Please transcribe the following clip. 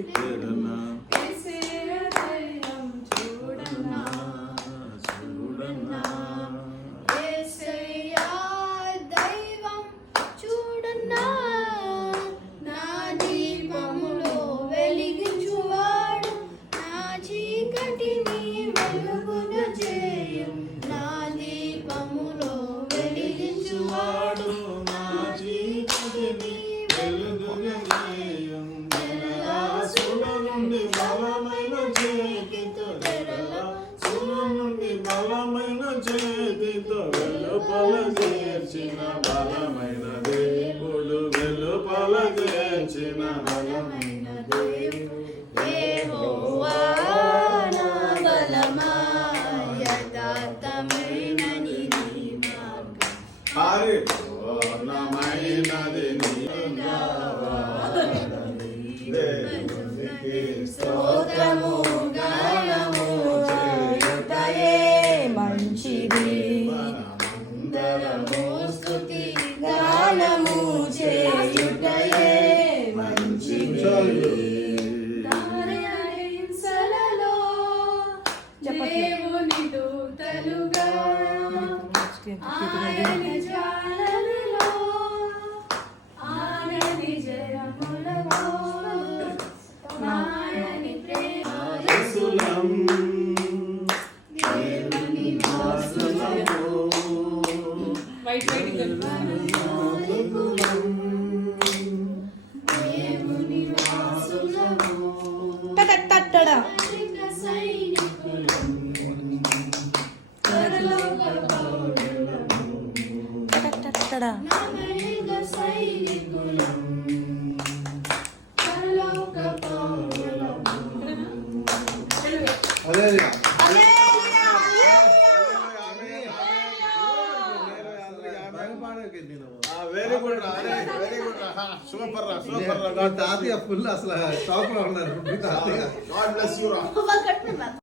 చూడన్నా బలమైన చేతితో వెలుపల చేర్చిన బలమైన దేవుడు వెలుపల చేర్చిన బలమైన దేవుడు యెహోవా నా బలమా యథార్థమైన నీ మార్గం పరిపూర్ణమైనది నీ దేవునికి స్తోత్రము గానము చేయుటయే మంచిది అందరము స్తుతి గానము చేయుటయే మంచిది హింసలలో దేవుని దూతలుగా ఆయన జ్వాలలలో ఆయన జయములలో నాయని ప్రేమ దేవుని దేవుని వాసులము సైనికులము పరలోక పౌరులము నామరిక సైనికులము పరలోక పౌరులము వెరీ గుడ్ సూపర్ తాతయ్య ఫుల్ అసలు టాప్ లో ఉన్నారు. గాడ్ బ్లెస్ యు రా.